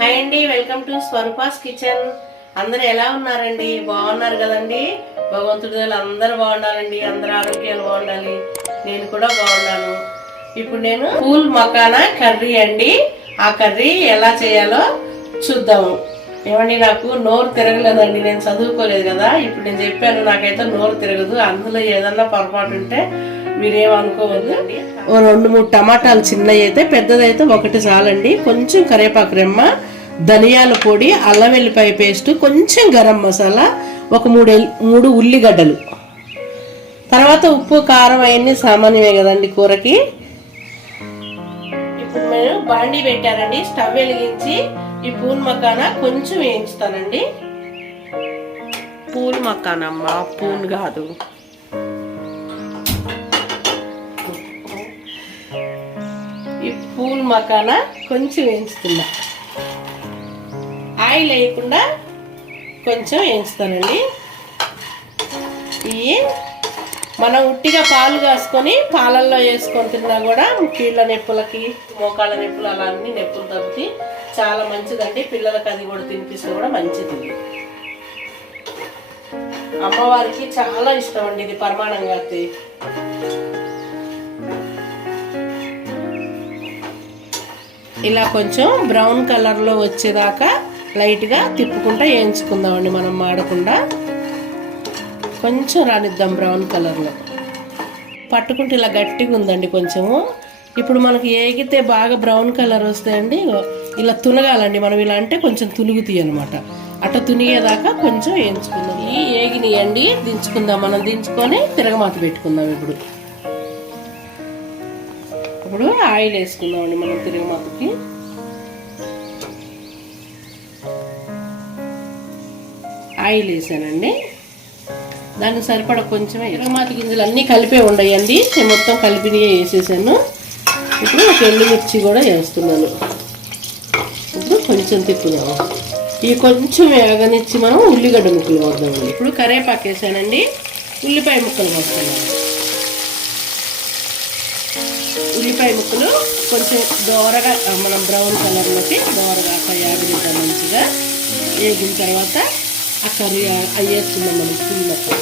Hi అండి, welcome to Swarupa's kitchen. అందరూ ఎలా ఉన్నారండి? బాగున్నారు కదండి? భగవంతుడి అందరూ బాగుండాలండి, అందరు ఆరోగ్యాలు బాగుండాలి. నేను కూడా బాగున్నాను. ఇప్పుడు నేను పూల్ మకానా కర్రీ అండి, ఆ కర్రీ ఎలా చేయాలో చూద్దాము. ఏమండి, నాకు నోరు తిరగలేదండి, నేను చదువుకోలేదు కదా. ఇప్పుడు నేను చెప్పాను, నాకైతే నోరు తిరగదు. అందులో ఏదన్నా పొరపాటు ఉంటే మీరేమనుకోవద్దు. ఓ 2-3 టమాటాలు చిన్నవి అయితే, పెద్దదైతే ఒకటి చాలండి. కొంచెం కరివేపాకు రెమ్మ, ధనియాల పొడి, అల్లం వెల్లిపాయ పేస్ట్, కొంచెం గరం మసాలా, ఒక 3 ఉల్లిగడ్డలు, తర్వాత ఉప్పు కారం అవన్నీ సామాన్యమే కదండి కూరకి. ఇప్పుడు నేను బాండీ పెట్టానండి, స్టవ్ వెలిగించి ఈ పూల్ మకానా కొంచెం వేయించుతానండి. పూల్ మకానా అమ్మా, పూల్ కాదు. ఈ పూల్ మకానా కొంచెం వేయించుతున్నా, ఆయిల్ వేయకుండా కొంచెం వేయించుతానండి. ఇవి మనం ఉట్టిగా పాలు కాసుకొని పాలల్లో వేసుకొని తిన్నా కూడా కీళ్ళ నొప్పులకి, మోకాళ్ళ నొప్పులు, అలా అన్ని నొప్పులు తగ్గుతాయి. చాలా మంచిదండి, పిల్లలకి అది కూడా తినిపిస్తే కూడా మంచిది. అమ్మవారికి చాలా ఇష్టం అండి ఇది, పరమాణంగా. ఇలా కొంచెం బ్రౌన్ కలర్లో వచ్చేదాకా లైట్గా తిప్పుకుంటా వేయించుకుందామండి, మనం మాడకుండా. కొంచెం రానిద్దాం బ్రౌన్ కలర్లో. పట్టుకుంటే ఇలా గట్టిగా ఉందండి కొంచెము. ఇప్పుడు మనకి ఏగితే బాగా బ్రౌన్ కలర్ వస్తాయండి, ఇలా తునగాలండి. మనం ఇలా అంటే కొంచెం తునుగుతాయి అనమాట. అట్లా తునిగేదాకా కొంచెం వేయించుకుందాం. ఈ ఏగినాయండి, దించుకుందాం. మనం దించుకొని తిరగమాత పెట్టుకుందాం. ఇప్పుడు ఆయిల్ వేసుకుందామండి మనం తిరగమాతకి. ఆయిల్ వేసానండి, దానికి సరిపడ కొంచెం. తిరగమాత గింజలు అన్నీ కలిపే ఉండయండి, నేను మొత్తం కలిపినవి వేసేసాను. ఇప్పుడు ఒక ఎండుమిర్చి కూడా వేస్తున్నాను. ఇప్పుడు కొంచెం తిప్పుదాము. ఇవి కొంచెం వేగనిచ్చి మనం ఉల్లిగడ్డ ముక్కలు కోద్దామండి. ఇప్పుడు కరివేపాకు వేసానండి, ఉల్లిపాయ ముక్కలు కోస్తున్నాను. ఉల్లిపాయ ముక్కలు కొంచెం దోరగా, మనం బ్రౌన్ కలర్లోకి దోరగా యాగిన మంచిగా వేగిన తర్వాత ఆ కర్రీ అయ్యేస్తున్నాం మనం పుల్లతో.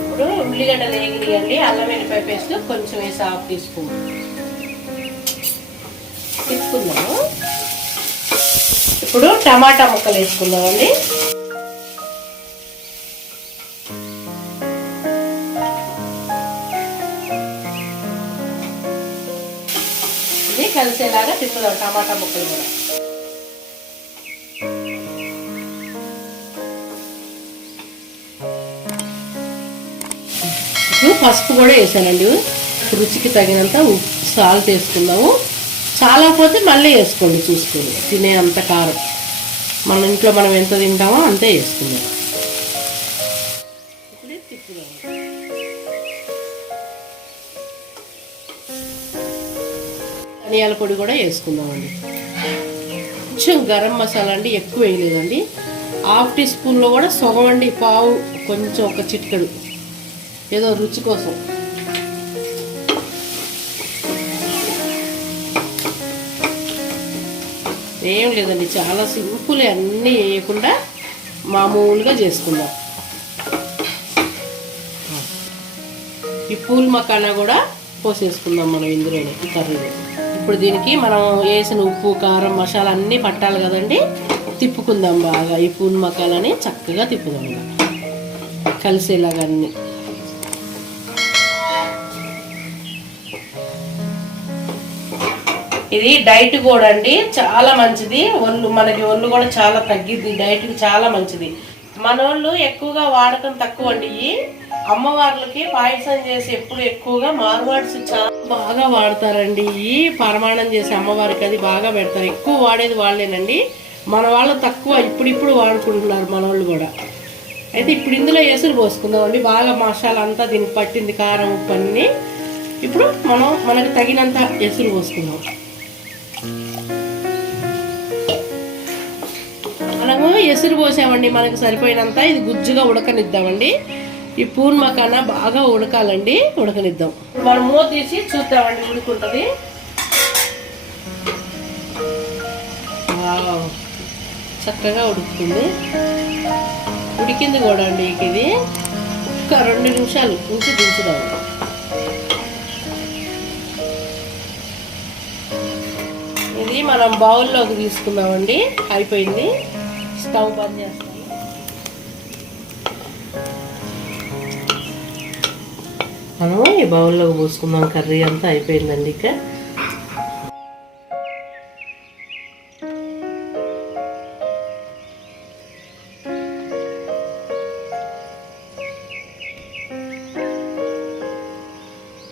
ఇప్పుడు ఉల్లిగడ్డలు వేగినాయండి, అల్లం వెల్లిపాయ పేస్ట్ కొంచెం వేసి 1/2 టీ స్పూన్ తీసుకుందాము. ఇప్పుడు టమాటా ముక్కలు వేసుకుందామండి. ఇది కలిసేలాగా తిప్పుదాం టమాటా ముక్కలు కూడా. ఇప్పుడు పసుపు కూడా వేసానండి, రుచికి తగినంత సాల్ట్ వేసుకుందాము. చాలా పోతే మళ్ళీ వేసుకోండి చూసుకొని, తినే అంత కారం మన ఇంట్లో మనం ఎంత తింటామో అంతే వేసుకుందాం. ఇప్పుడు తిప్పుదాము. ధనియాల పొడి కూడా వేసుకుందామండి. కొంచెం గరం మసాలా అండి, ఎక్కువ వేయలేదండి. 1/2 టీ స్పూన్లో కూడా సగం అండి, పావు, కొంచెం ఒక చిటికెడు, ఏదో రుచి కోసం. ఏం లేదండి, చాలా సింపుల్, అన్నీ వేయకుండా మామూలుగా చేసుకుందాం. ఈ పూల్ మకానా కూడా పోసేసుకుందాం మనం ఇందులోనే, ఈ కర్రీలో. ఇప్పుడు దీనికి మనం వేసిన ఉప్పు కారం మసాలా అన్నీ పట్టాలి కదండి. తిప్పుకుందాం బాగా, ఈ పూల్ మకానాని చక్కగా తిప్పుదాం కలిసేలాగా అన్నీ. ఇది డైట్ కూడా అండి, చాలా మంచిది. మనకి ఒళ్ళు కూడా చాలా తగ్గిద్ది, డైట్కి చాలా మంచిది. మన వాళ్ళు ఎక్కువగా వాడకం తక్కువ అండి. ఈ అమ్మవార్లకి పాయసం చేసి ఎప్పుడు ఎక్కువగా మార్వాడ్స్ చాలా బాగా వాడతారండి. ఈ పరమాణం చేసి అమ్మవారికి అది బాగా పెడతారు. ఎక్కువ వాడేది వాళ్ళేనండి, మన వాళ్ళు తక్కువ ఇప్పుడు వాడుకుంటున్నారు మన వాళ్ళు కూడా. అయితే ఇప్పుడు ఇందులో ఎసురు పోసుకుందామండి. బాగా మసాలా అంతా దీనికి పట్టింది, కారం ఉప్పు అన్నీ. ఇప్పుడు మనకు తగినంత ఎసురు పోసుకుందాం. మనము ఎసురు పోసామండి, మనకు సరిపోయినంత. ఇది గుజ్జుగా ఉడకనిద్దామండి. ఈ పూల్ మకానా బాగా ఉడకాలండి, ఉడకనిద్దాం. మనం మూత తీసి చూద్దామండి, ఉడుకుంటుంది. వావ్, చక్కగా ఉడుకుతుంది. ఉడికింది కూడా అండి. ఇది ఒక 2 నిమిషాలు ఉంచి దించుదాం. ఇది మనం బౌల్లోకి తీసుకుందామండి. అయిపోయింది. స్టవ్ బంద్ చేస్తాం. మనం ఈ బౌల్లోకి పోసుకుందాం. కర్రీ అంతా అయిపోయిందండి. ఇక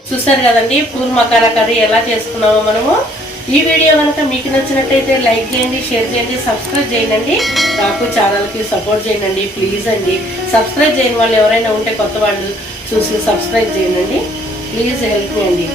చూసారు కదండి పూల్ మఖానా కర్రీ ఎలా చేసుకున్నామో మనము. ఈ వీడియో కనుక మీకు నచ్చినట్టయితే లైక్ చేయండి, షేర్ చేయండి, సబ్స్క్రైబ్ చేయండి. నాకు ఛానల్కి సపోర్ట్ చేయండి ప్లీజ్ అండి. సబ్స్క్రైబ్ చేయని వాళ్ళు ఎవరైనా ఉంటే కొత్త వాళ్ళు చూసి సబ్స్క్రైబ్ చేయండి. ప్లీజ్ హెల్ప్ మీ అండి.